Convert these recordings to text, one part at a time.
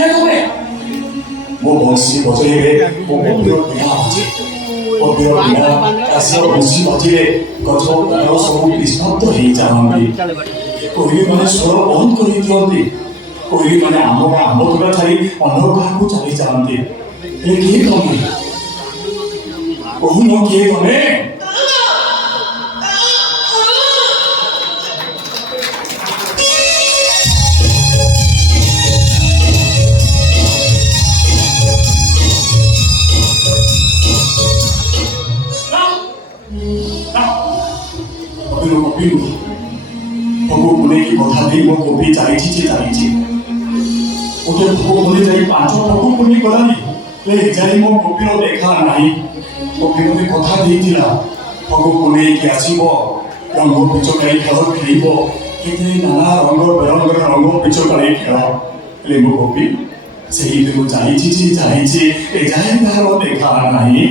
କିଏ ତମେ? ମୋ ବଂଶୀ ବଜେଇବେ ମୋ ଗଭୀର ପିଲା ଅଛି। ଗଭୀର ପିଲା କାଶୀର ବଂଶୀ ବଜେଇଲେ ଗଛ ପତ୍ର ସବୁ ନିସ୍ତବ୍ଧ ହେଇଯାଆନ୍ତି। କୋଇଲି ମାନେ ସ୍ୱର ବନ୍ଦ କରିଦିଅନ୍ତି। କୋଇଲି ମାନେ ଆମ୍ବ ତୋଟା ଛାଡ଼ି ଅନ୍ୟ କାହାକୁ ଚାଲି ଯାଆନ୍ତି। ହେଲେ କିଏ ତମେ? କହୁନ କିଏ ତମେ? ଭୋଗ ବୁଲେଇକି କଥା ଦେଇ ମୋ କବି ଯାଇଛି ଗୋଟେ ଭୋଗ ବୁଲେଇ ଯାଇ 5 ଭୋଗ ବୁଲେଇ ଗଲାନି। ହେଲେ ଏଯାଇ ମୋ କବିର ଦେଖା ନାହିଁ। କବି ମୋତେ କଥା ଦେଇଥିଲା ଭୋଗ ବୁଲେଇକି ଆସିବ, ରଙ୍ଗ ପିଚକାଳି ଖେଳ ଖେଳିବ, କେତେ ନାନା ରଙ୍ଗ ବେରଙ୍ଗର ରଙ୍ଗ ପିଚକାଳି ଖେଳ। ହେଲେ ମୋ କବି ସେଇଦିନୁ ଯାଇଛି ଏଯାଇ ତାହାର ଦେଖା ନାହିଁ।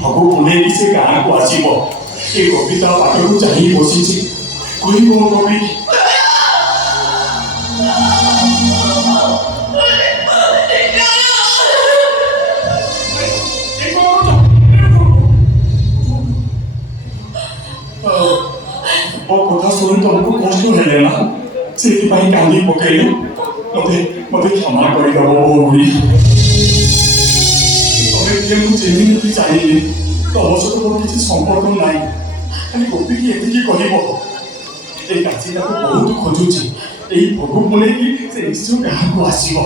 ଭୋଗ ବୁଲେଇକି ସେ ଗାଁକୁ ଆସିବ। ଏ କବି ତା ପାଖକୁ ଚାହିଁ ବସିଛି। କହିବ କବି ମୋ କଥା ଶୁଣି ତମକୁ କଷ୍ଟ ହେଲେ ନା, ସେଥିପାଇଁ କାନ୍ଦି ପକେଇଲେ। ମତେ କ୍ଷମା କରିଦେବ ଭଉଣୀ। ମୁଁ ଯେମିତି ଚାହିଁଲି ତମ ସହିତ ମୋର କିଛି ସମ୍ପର୍କ ନାହିଁ। ଖାଲି ଗୋପୀକି ଏତିକି କହିବ ଏ କାଚି ତାକୁ ବହୁତ ଖୋଜୁଛି। ଏଇ ଭୋଗ ବୁଲେଇକି ସେ ନିଶ୍ଚୟ ଗାଁକୁ ଆସିବ।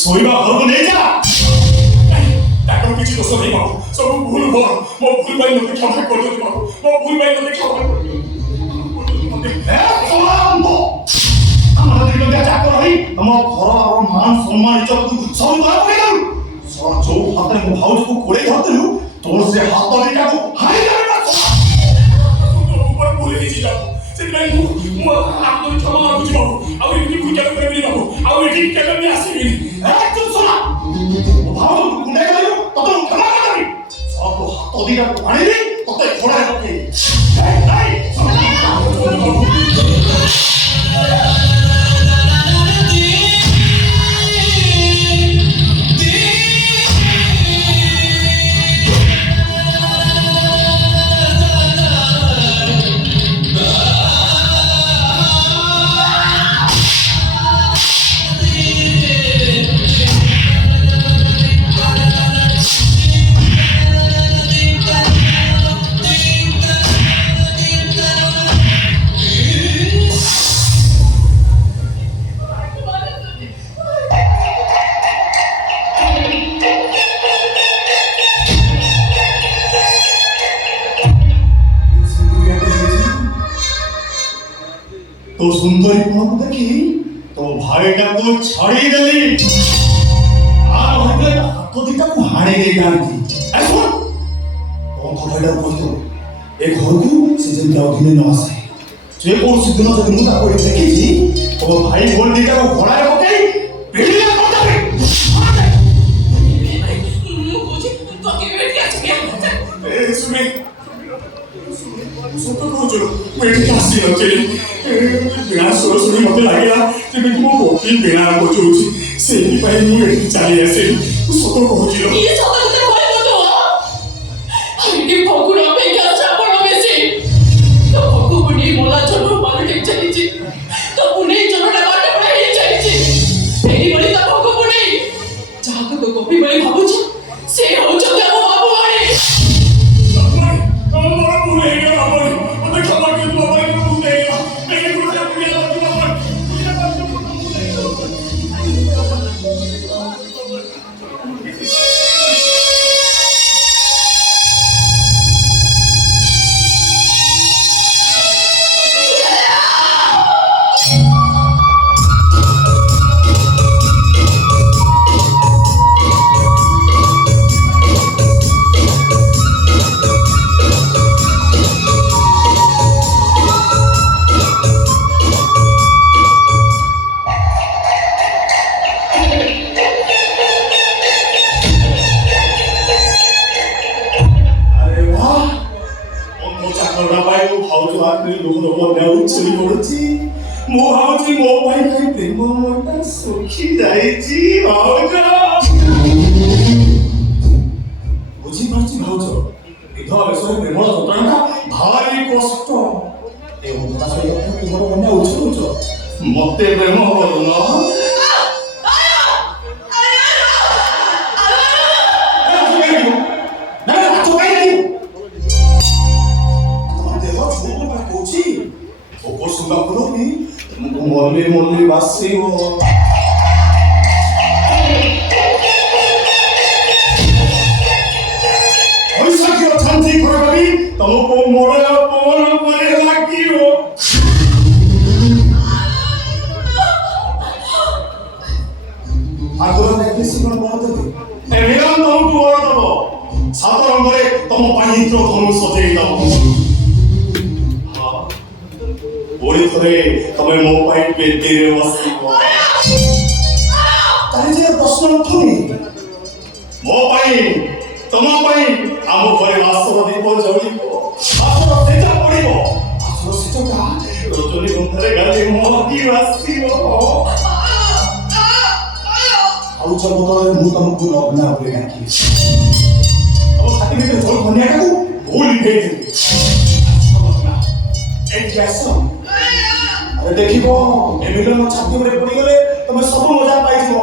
ଶୋଇବା ଘରକୁ ନେଇଯା। ତାଙ୍କର କିଛି ଦୋଷ ନାହିଁ ବାବୁ, ସବୁ ଭୁଲ ମୋର। ମୋ ଭୁଲ ପାଇଁ ମୋତେ କ୍ଷମା କରିଦିଅନ୍ତୁ ବାବୁ, ମୋ ଭୁଲ ପାଇଁ ମୋତେ କ୍ଷମା କରିଦିଅନ୍ତୁ। ଆମର ଦିନ ଚାକର ହେଇ ଆମ ଘର ମାନ ସମ୍ମାନ ଇଜ୍ଜତକୁ ସବୁ ତଳେ ପକେଇଦେଲୁ। ଯୋଉ ହାତରେ ମୋ ଭାଉଜକୁ କୋଳେଇ ଧରିଥିଲୁ, ତୋର ସେ ହାତ ଦିଟାକୁ ହାଣି ଦେବେ। ଭୁଲ ହେଇଛି ବାବୁ, ସେଥିପାଇଁ ମୁଁ ଆପଣଙ୍କୁ କ୍ଷମା ମାଗୁଛି ବାବୁ। ଆଉ ଏମିତି ଭୁଲ କେବେ କରିବିନି ବାବୁ, ଆଉ ଏଠି କେବେ ବି ଆସିବିନି। ତତେ ଘୋଡ଼ା ପକେଇ তো সুন্দরী কোন দেখি তো ভাইটাকে ছাড়িয়ে দেলি আর হইলে হাত দিটাକୁ হাড়ে দেইতাନ୍ତି এখন কোন ভাইটা কইতো এ ঘরକୁ সে যেন কেউ দিনে ন আসে যে কৌশি দিন যদি ମୁଁ ତାକୁ ଦେଖିଛି তো ভাই বোন দিটাକୁ ঘোড়ায় পকাই পেড়িয়া করতে सुमे सत कहूँ मुझे आसी नथी बिना सुर शुणी मत लगे जमी मो बोकी बिना बजाऊँ से चली आसे सत कहूँ বুঝিপারছি ভাউজ বিধবা বেশরে প্রেমর যন্ত্রণা ভারি কষ্ট এ অবস্থা সহিত তোমার মনে উচ্ছুচ মতে প্রেম হল না মরলে মরলে বাঁচিব শান্তি করে ভাবি তোমাকে মরে অপমান করে লাগিও আগুন দেখেছি কোন বড় দেবে এমিরান তোমাকে বড় দেব সাত রঙরে তম পানিত্র ধনু সজেই দাও ওরে ধরে তবে মো পাই পেটেরে বসিব তাই যে প্রশ্ন উঠুনি মো পাই তম পাই ଆମ ଘରେ ବାସର ଦୀପ ଜଳିବ ବାସର ସେଜ ପଡ଼ିବ ବାସର ସେଜଟା ରଜନୀ ଗନ୍ଧରେ ଗାଲି ମହକି ଆସିବ ଆଉ ଯ ବଦଳରେ ମୁଁ ତମକୁ ଲଗ୍ନା ବୋଲି ଡାକିବି ତମ ଛାତି ଭିତରେ ଜଳ କନ୍ୟାଟାକୁ ଭୁଲ ଦେଇଦେବି ଏଇଠି ଆସ ଆରେ ଦେଖିବ ଏ ମିଲନ ଛାତି ଉପରେ ପଡ଼ିଗଲେ ତମେ ସବୁ ମଜା ପାଇଯିବ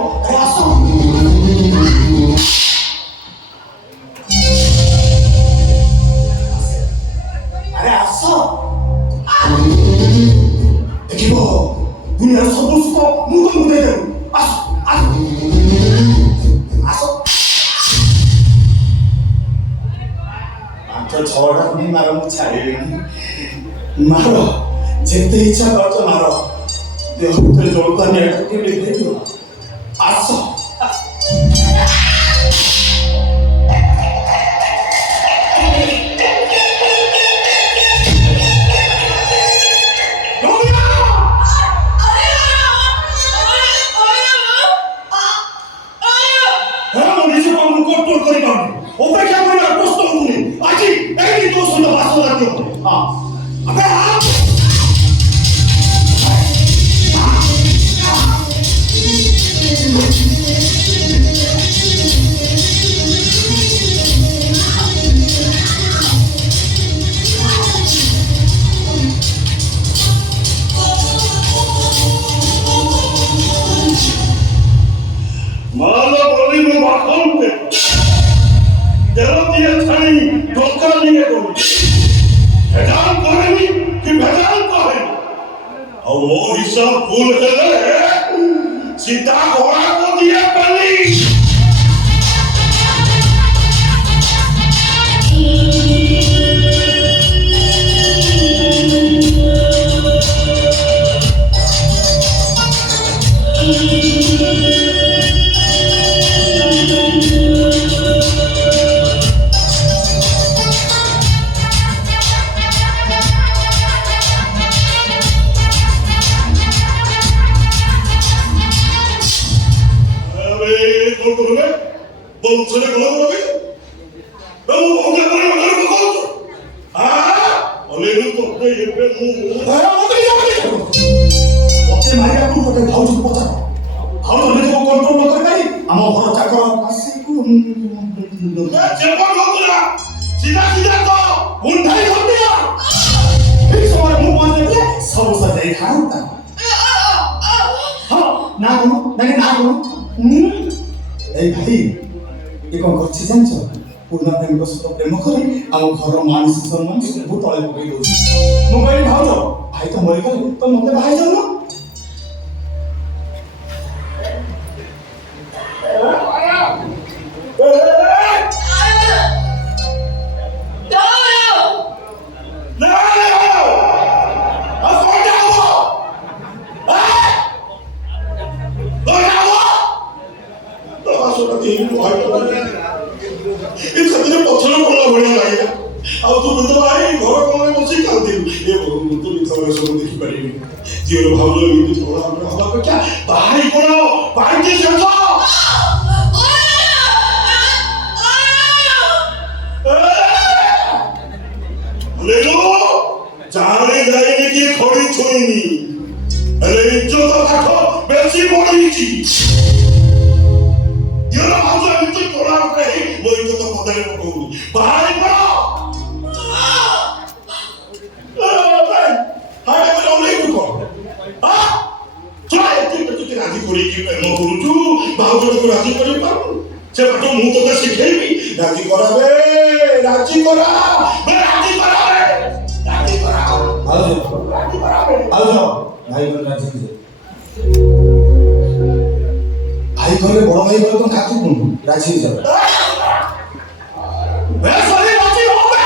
ଆରେ ଆସ ଦେଖିବ ଦୁନିଆର ସବୁ ସୁଖ ମୁଁ ତମକୁ ଦେଇଦେବି ଆସ ଆସ ଆସ ପାଞ୍ଚ ଛଅଟା ଖଣ୍ଡି ମାର ମୁଁ ଛାଡ଼ିବିନି ମାର ଯେତେ ଇଚ୍ଛା କରୁଛ ମାର ଦେହ ଭିତରେ ଜଳୁତା ନିଆଟା କେବେ ଦେଇଦିଅ ଆସ অপেক্ষা করার প্রশ্ন উঠুনি আজি এই তো সন্ধ্যা বাসনা রাখতে হবে হ্যাঁ আবে মালা বলিব বাখনতে দেবতীয় ছাড়ি ধোকা নিয়ে গলি ভেজাল করেনি কি ভেজাল করেনি আর ও হিসাব ভুল হলে सीधा घोड़ा को दिया बलि। 멍청이 걸어보라고 너무 멍청이 걸어보라고 아 원래는 또 그래 옆에 어떻게 어때 말이야 그렇게 바우지 못하잖아 바우지 언제 저거 건좀 먹을까니 아마 허러 짝거라 가시고 야 제발 먹거라 지나치자고 온다이 건데야 여기서 말을 못 봤는데 서울서대에 가는다 나고 에이 भाई ये कौन कर चीज़ है जो पूर्ण प्रेम को सुतो प्रेम करे अब घर मानस सम्मान से बहुत तले पकड़ दो मोबाइल भाव जो भाई तो मरे गए तो मते भाई जाओ ना Dio lo hablo y te lo hablo perché vai quello vai che si alza लेलो जाने जाने की खोड़ी छोड़नी अरे जो तो देखो वैसी बोली थी ये ना हम जो इतने तोड़ा रहे वो इतने तो बदले पड़ोगी भाई बड़ा हाय मैं लोग नहीं रुको हाँ चला इतने राजी कोरी की मैं गुरुजू बाबू को राजी कोरी पाऊँ जब तो मुंह तो कैसे खेली राजी करा बे राजी करा आओ भाई बन राजी की भाई करे बड़ा भाई करे तुम खाती कौन राजी जाओ मैं सारी राजी हो गए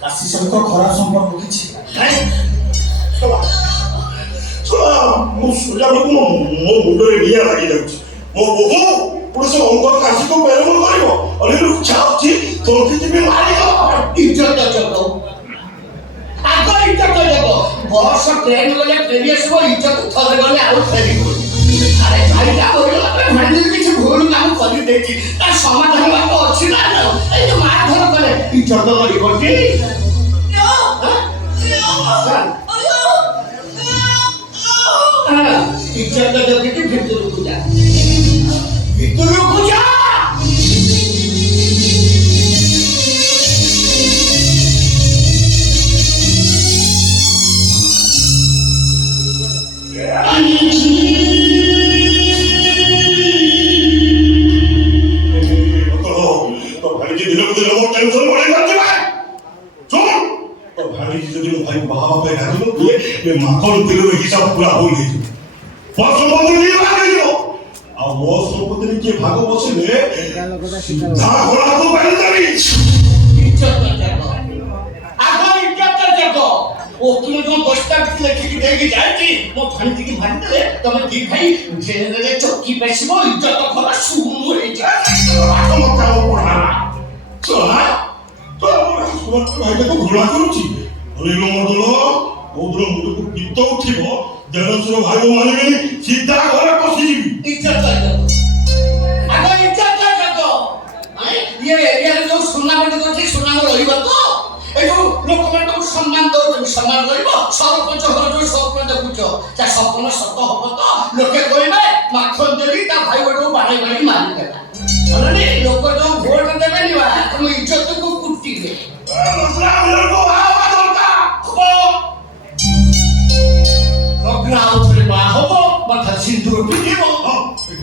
아시선과 거라 선방 보겠지. 뭐 술자고 뭐 물을 미안하게 되지. 뭐 그래서 온갖 가지고 배를 거리고 어디로 잡지 돌피집이 말이야. 이쪽도 저거. 아까 이쪽도 저거. 벌써 트레인 걸려 프리비어스고 이쪽도 터를 걸려 아웃 트레이닝. 아래 자리가 걸려 만들 কিছু ভুল কাম করে দেখি তার সমাধান বাক্য আছে না এই যে মার ধর করে ইচ্ছাটা করি করছি ইচ্ছাটা দেখি ভিতরକୁ যা ভিতরକୁ যা माखन तेल हिसाब पूरा हो गई बसुमती नहीं भागे जो अब वो सुपत्नी के भागो बसले धा घोड़ा को बैठ गई इज्जत कर जाओ आगा इज्जत कर जाओ ओ तुम जो बस्ता की लेके देगी जाएगी वो फंडी की भंडले तमे दी भाई जेने चौकी बेसिबो इज्जत तो खरा सुमु रे आको मत आओ पड़ा चला तो सुमत भाई को घोड़ा करूची अरे लो मदलो 오드로 무릎 밑도 튀고 내려수로 가고 말이니 진짜 거라 것이지 इज्जत कर जाओ आगा इज्जत कर जाओ ये जो सुना में तो ठीक सुना में रहिबो तो ए जो लोक में तो सम्मान दो तुम सम्मान रहिबो सरपंच हो जो सरपंच बुझो जा सपन सत हो तो लोके कहिबे माखन देली ता भाई बडो बाणे बाणी मारी देला अरे लोक जो वोट देबे नि बा तुम इज्जत को कुटी दे मुस्लिम लोग आवा दरकार ग्राउंड रे बा होबो माथा सिंदूर पिटिबो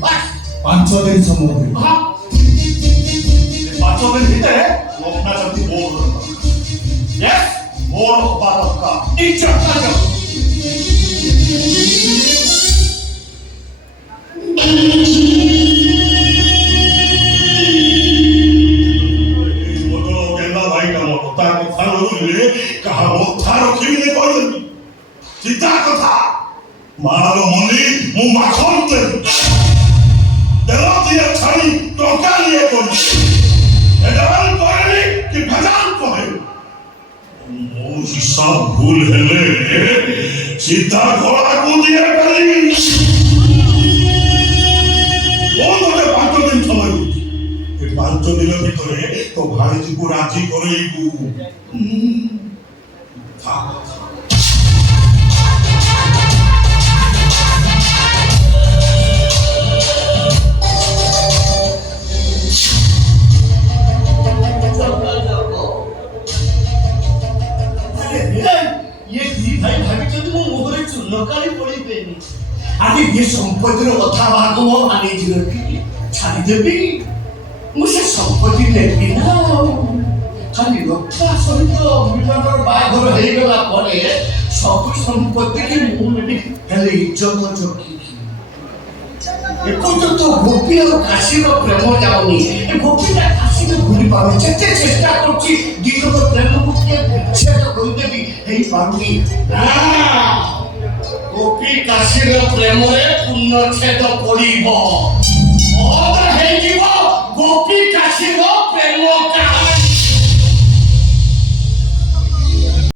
बस 5 दिन समय हां ଦିନ ଭିତରେ ସ୍ୱପ୍ନା ଯଦି ମୋର ମୋର ହବା ଦରକାର চিন্তা কথা মার মনি মু মাখন্তে দেহ দিয়ে ছাড়ি টকা নিয়ে করি ভেজাল করেনি কি ভেজাল করে মো হিসাব ভুল হেলে চিন্তা ঘোড়াକୁ দিয়ে ফেলি ওদের 5 দিন সময় দিচ্ছি এই 5 দিনের ভিতরে তো ভাইজিকে রাজি করেইবু আরে এ সম্পত্তির কথা ভাগ আনি ছাড়িদেবি ମୁଁ ସେ ସମ୍ପତ୍ତି ନେବି ନା ଖାଲି ରକ୍ଷା ସହିତ ମିଳନର ବାହାଘର ହେଇଗଲା ପରେ ସବୁ ସମ୍ପତ୍ତିକି ମୁଁ ନେବି ହେଲେ ଇଜ୍ଜତ ଜଗିକି ଏପର୍ଯ୍ୟନ୍ତ ଗୋପୀ ଆଉ କାଶୀର ପ୍ରେମ ଯାଉନି ଏ ଗୋପୀଟା କାଶୀରେ ଭୁଲି ପାରୁନି ଯେତେ ଚେଷ୍ଟା କରୁଛି ଦି ଜଣ ପ୍ରେମକୁ କିଏ ବିଚ୍ଛେଦ କରିଦେବି ହେଇପାରୁନି ନା ଗୋପୀ କାଶୀର ପ୍ରେମରେ ପୂର୍ଣ୍ଣଚ୍ଛେଦ ପଡ଼ିବ ହେଇଯିବ ଗୋପୀ କାଶୀର ପ୍ରେମ କାହାଣୀ